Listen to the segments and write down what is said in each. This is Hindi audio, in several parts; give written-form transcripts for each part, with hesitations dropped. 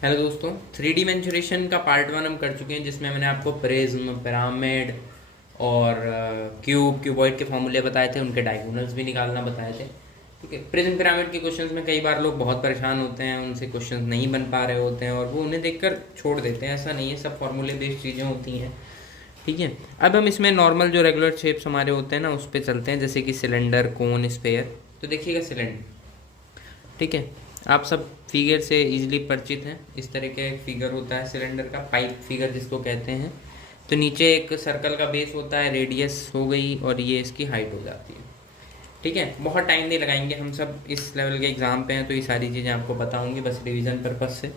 हेलो दोस्तों, थ्री डी मेंसुरेशन का पार्ट वन हम कर चुके हैं, जिसमें मैंने आपको प्रिज्म, पिरामिड और क्यूबॉइड के फॉर्मूले बताए थे, उनके डायगोनल्स भी निकालना बताए थे। ठीक है, प्रिज्म पिरामिड के क्वेश्चंस में कई बार लोग बहुत परेशान होते हैं, उनसे क्वेश्चंस नहीं बन पा रहे होते हैं और वो उन्हें देखकर छोड़ देते हैं। ऐसा नहीं है, सब फॉर्मूले बेस्ड चीज़ें होती हैं। ठीक है, अब हम इसमें नॉर्मल जो रेगुलर शेप्स हमारे होते हैं ना, उस पर चलते हैं, जैसे कि सिलेंडर, कोन, स्फेयर। तो देखिएगा सिलेंडर, ठीक है, आप सब फिगर से इजीली परिचित हैं। इस तरह का एक फिगर होता है सिलेंडर का, पाइप फिगर जिसको कहते हैं। तो नीचे एक सर्कल का बेस होता है, रेडियस हो गई और ये इसकी हाइट हो जाती है। ठीक है, बहुत टाइम नहीं लगाएंगे, हम सब इस लेवल के एग्जाम पे हैं, तो ये सारी चीज़ें आपको बताऊंगी बस रिवीजन पर्पज से।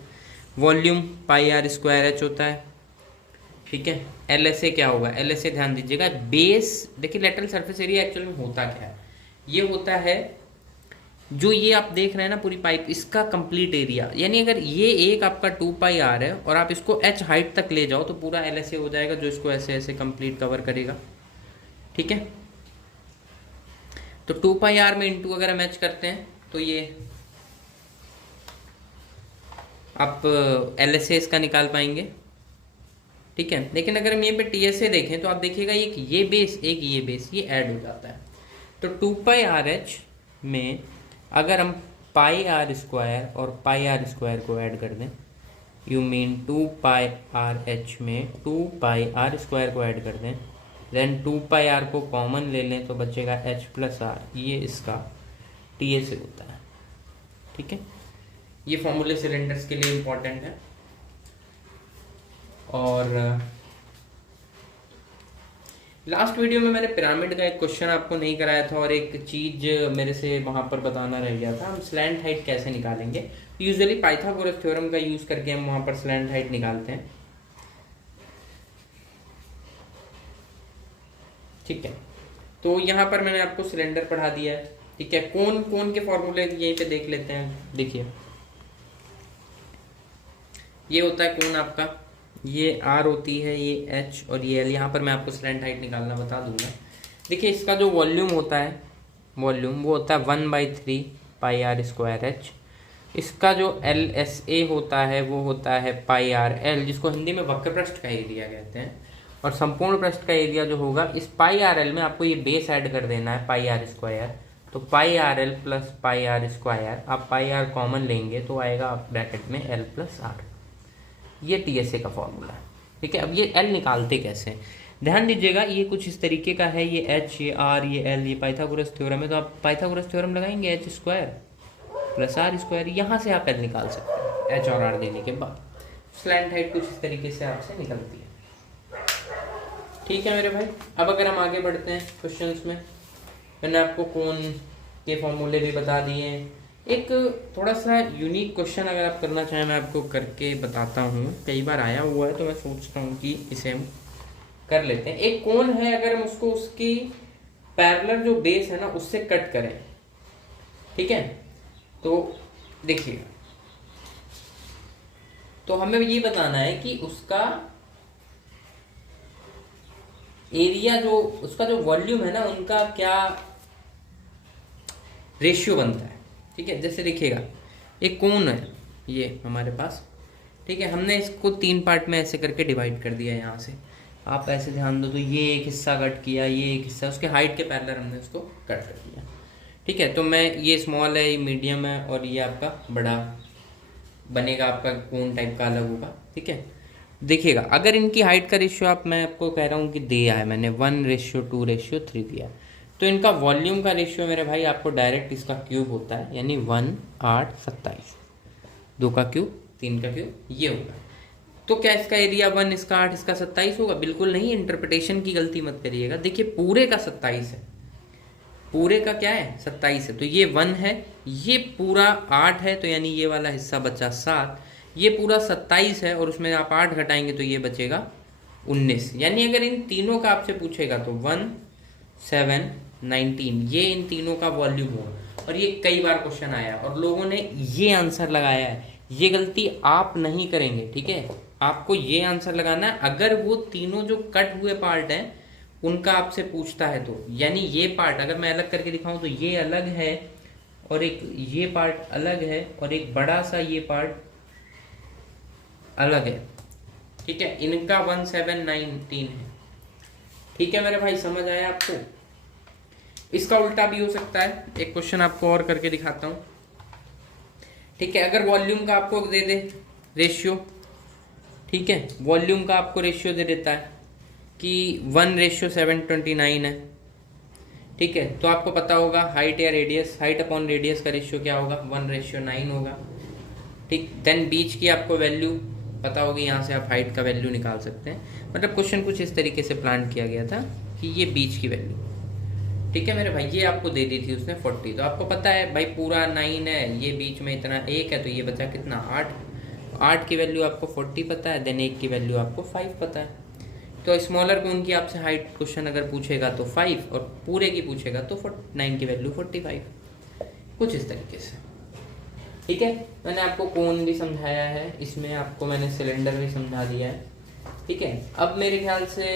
Volume pi r square h होता है। ठीक है, एल एस ए क्या होगा? एल एस ए ध्यान दीजिएगा, बेस। देखिए लेटरल सरफेस एरिया एक्चुअल में होता क्या है, ये होता है जो ये आप देख रहे हैं ना पूरी पाइप, इसका कंप्लीट एरिया। यानी अगर ये एक आपका 2 पाई आर है और आप इसको एच हाइट तक ले जाओ तो पूरा एल एस ए हो जाएगा, जो इसको ऐसे ऐसे कंप्लीट कवर करेगा। ठीक है, तो 2 पाई आर में इंटू अगर हम एच करते हैं तो ये आप एल एस ए इसका निकाल पाएंगे। ठीक है, लेकिन अगर हम ये पे टी एस ए देखें तो आप देखिएगा एक ये बेस, एक ये बेस, ये ऐड हो जाता है। तो 2 पाई आर एच में अगर हम पाई आर स्क्वायर और पाई आर स्क्वायर को ऐड कर दें, you mean 2 pi R H में 2 पाई आर स्क्वायर को ऐड कर दें, देन 2 पाई आर को कॉमन ले लें तो बचेगा एच प्लस आर, ये इसका टी ए से होता है। ठीक है, ये फॉर्मूले सिलेंडर्स के लिए इंपॉर्टेंट है। और लास्ट वीडियो में मैंने पिरामिड का एक क्वेश्चन आपको नहीं कराया था और एक चीज मेरे से वहां पर बताना रह गया था, हम स्लैंट हाइट कैसे निकालेंगे। यूजुअली पाइथागोरस थ्योरम का यूज करके हम वहां पर स्लैंट हाइट निकालते हैं। ठीक है, तो यहाँ पर मैंने आपको सिलेंडर पढ़ा दिया है। ठीक है, कोन, कोन के फॉर्मूले यहीं पे देख लेते हैं। देखिए ये होता है कोन आपका, ये आर होती है, ये एच और ये एल। यहाँ पर मैं आपको स्लैंट हाइट निकालना बता दूंगा। देखिए इसका जो वॉल्यूम होता है, वॉल्यूम वो होता है 1/3 पाई आर स्क्वायर एच। इसका जो एल एस ए होता है वो होता है पाई आर एल, जिसको हिंदी में वक्र पृष्ठ का एरिया कहते हैं। और संपूर्ण पृष्ठ का एरिया जो होगा, इस पाई आर एल में आपको ये बेस ऐड कर देना है, पाई आर स्क्वायर। तो pi r l plus pi r square, आप पाई आर कॉमन लेंगे तो आएगा ब्रैकेट में एल प्लस आर। ये टी एस ए का फॉर्मूला है। ठीक है, अब ये एल निकालते कैसे हैं, ध्यान दीजिएगा। ये कुछ इस तरीके का है, ये एच, ये आर, ये एल, ये पाइथागोरस थ्योरम है, तो आप पाइथागोरस थ्योरम लगाएंगे, H square plus R square, यहाँ से आप एल निकाल सकते हैं एच और आर देने के बाद। स्लैंट हाइट कुछ इस तरीके से आपसे निकलती है। ठीक है मेरे भाई, अब अगर हम आगे बढ़ते हैं क्वेश्चंस में, मैंने आपको कोन के फॉर्मूले भी बता दिए हैं। एक थोड़ा सा यूनिक क्वेश्चन अगर आप करना चाहें, मैं आपको करके बताता हूँ, कई बार आया हुआ है तो मैं सोचता हूँ कि इसे हम कर लेते हैं। एक कोन है, अगर हम उसको उसकी पैरेलल जो बेस है ना उससे कट करें, ठीक है, तो देखिए, तो हमें ये बताना है कि उसका एरिया, जो उसका जो वॉल्यूम है ना, उनका क्या रेशियो बनता है। ठीक है, जैसे देखिएगा एक कोन है ये हमारे पास, ठीक है, हमने इसको 3 पार्ट में ऐसे करके डिवाइड कर दिया। यहाँ से आप ऐसे ध्यान दो तो ये एक हिस्सा कट किया, ये एक हिस्सा, उसके हाइट के पैरेलल हमने उसको कट कर दिया। ठीक है, तो मैं, ये स्मॉल है, ये मीडियम है और ये आपका बड़ा बनेगा, आपका कोन टाइप का अलग होगा। ठीक है, देखिएगा अगर इनकी हाइट का रेशियो आप, मैं आपको कह रहा हूँ कि दिया है मैंने 1:2:3 दिया है, तो इनका वॉल्यूम का रेशियो मेरे भाई आपको डायरेक्ट इसका क्यूब होता है, यानी 1, 8, 27, 2 का क्यूब 3 का क्यूब, ये होगा। तो क्या इसका एरिया 1, इसका 8, इसका 27 होगा? बिल्कुल नहीं, इंटरप्रिटेशन की गलती मत करिएगा। देखिए पूरे का 27 है, पूरे का क्या है 27 है, तो ये 1 है, ये पूरा 8 है, तो यानी ये वाला हिस्सा बचा 7, ये पूरा 27 है और उसमें आप 8 घटाएंगे तो ये बचेगा 19। यानी अगर इन तीनों का आपसे पूछेगा तो 1, 7, 19, ये इन तीनों का वॉल्यूम होगा। और ये कई बार क्वेश्चन आया और लोगों ने ये आंसर लगाया है, ये गलती आप नहीं करेंगे। ठीक है, आपको ये आंसर लगाना है अगर वो तीनों जो कट हुए पार्ट हैं उनका आपसे पूछता है तो। यानी ये पार्ट अगर मैं अलग करके दिखाऊं तो ये अलग है और एक ये पार्ट अलग है और एक बड़ा सा ये पार्ट अलग है, ठीक है, इनका 1719 है। ठीक है मेरे भाई, समझ आया आपको? इसका उल्टा भी हो सकता है, एक क्वेश्चन आपको और करके दिखाता हूँ। ठीक है, अगर वॉल्यूम का आपको दे दे रेशियो, ठीक है, वॉल्यूम का आपको रेशियो दे देता है कि 1:729 है, ठीक है, तो आपको पता होगा हाइट या रेडियस, हाइट अपॉन रेडियस का रेशियो क्या होगा, 1:9 होगा। ठीक, देन बीच की आपको वैल्यू पता होगी, यहाँ से आप हाइट का वैल्यू निकाल सकते हैं। मतलब क्वेश्चन कुछ इस तरीके से प्लान किया गया था कि ये बीच की वैल्यू, ठीक है मेरे भाई, ये आपको दे दी थी उसने 40, तो आपको पता है भाई पूरा 9 है, ये बीच में इतना 1 है, तो ये बचा कितना 8, 8 की वैल्यू आपको 40 पता है, देन 1 की वैल्यू आपको 5 पता है। तो स्मॉलर कोन की आपसे हाइट क्वेश्चन अगर पूछेगा तो 5, और पूरे की पूछेगा तो 9 की वैल्यू 45, कुछ इस तरीके से। ठीक है, मैंने आपको कोन भी समझाया है, इसमें आपको मैंने सिलेंडर भी समझा दिया है। ठीक है, अब मेरे ख्याल से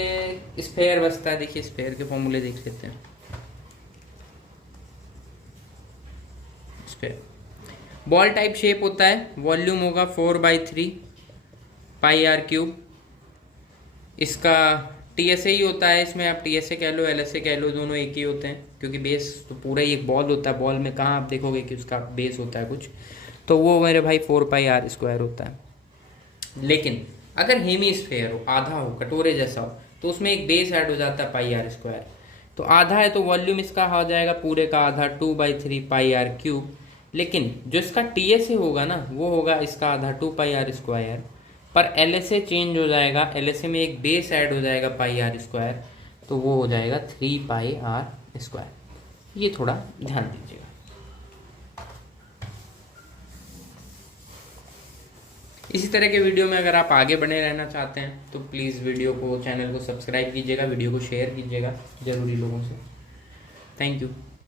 स्फेयर बचता है। देखिए स्फेयर के फॉर्मूले देख लेते हैं। स्फेयर बॉल टाइप शेप होता है, वॉल्यूम होगा 4/3 पाई आर क्यूब। इसका टीएसए ही होता है, इसमें आप टीएसए कह लो एलएसए कह लो, दोनों एक ही होते हैं, क्योंकि बेस तो पूरा ही एक बॉल होता है। बॉल में कहाँ आप देखोगे कि उसका बेस होता है कुछ, तो वो मेरे भाई 4πr² होता है। लेकिन अगर हेमी स्फेयर हो, आधा हो, कटोरे जैसा हो, तो उसमें एक बेस ऐड हो जाता है πr²। तो आधा है तो वॉल्यूम इसका हो जाएगा पूरे का आधा 2/3 πr³। लेकिन जो इसका टीएसए होगा ना, वो होगा इसका आधा 2πr²। पर एलएसए चेंज हो जाएगा, एलएसए में एक बेस ऐड हो जाएगा πr², तो वो हो जाएगा 3πr²। ये थोड़ा ध्यान दीजिएगा। इसी तरह के वीडियो में अगर आप आगे बने रहना चाहते हैं तो प्लीज़ वीडियो को, चैनल को सब्सक्राइब कीजिएगा, वीडियो को शेयर कीजिएगा ज़रूरी लोगों से। Thank you.